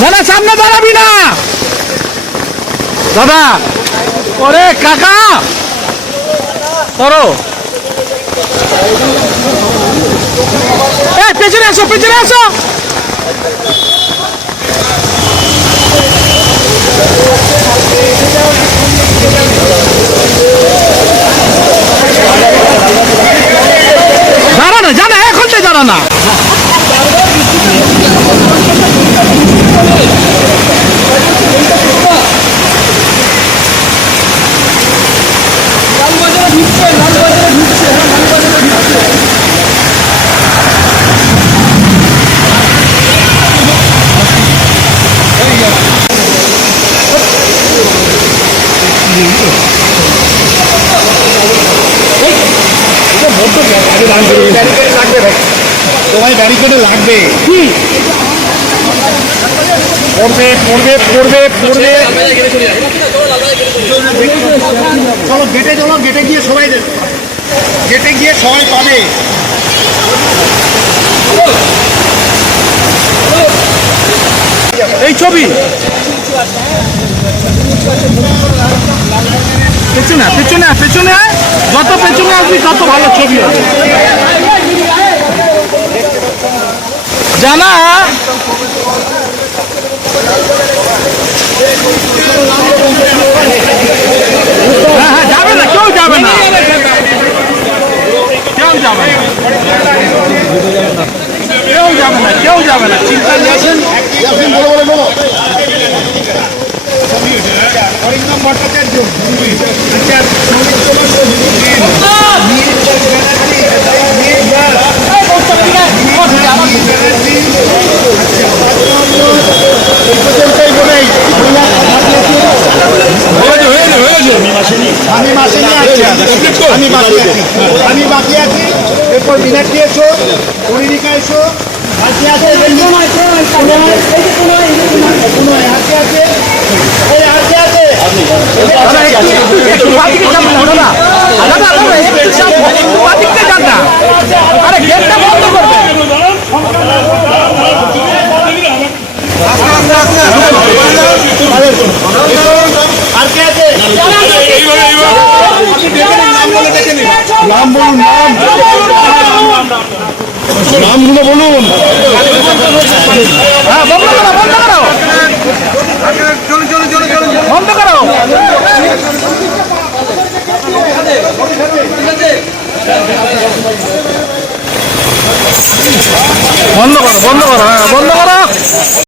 দাদা সামনে দাঁড়াবি না। দাদা, ওরে কাকা করো পেছনে আসো পেছনে আসো দাঁড়া না জানা এখন জানা না তোমায় ব্যারিকেডে লাগবে পড়বে পড়বে পড়বে পড়বে চলো গেটে চলো গেটে গিয়ে সবাই গেটে গিয়ে সবাই পাবে। এই ছবি। পেছনে পেছনে পেছনে। যত পেছনে আসবি, তত ভালো ছবি জানা যাবে না কেউ যাবে না কেউ যাবে না চিন্তা নেই ইয়াসিন ইয়াসিন আমি মাসে আছি আমি বাকি আছি আমি বাকি আছি এরপর মিনাক্ষী এসো পরিণিকা এসো বাকি আছে আছে এই আছে আরে গেটটা বন্ধ করবে নামগুলো বলুন বন্ধ করো বন্ধ করো বন্ধ করো হ্যাঁ বন্ধ করো।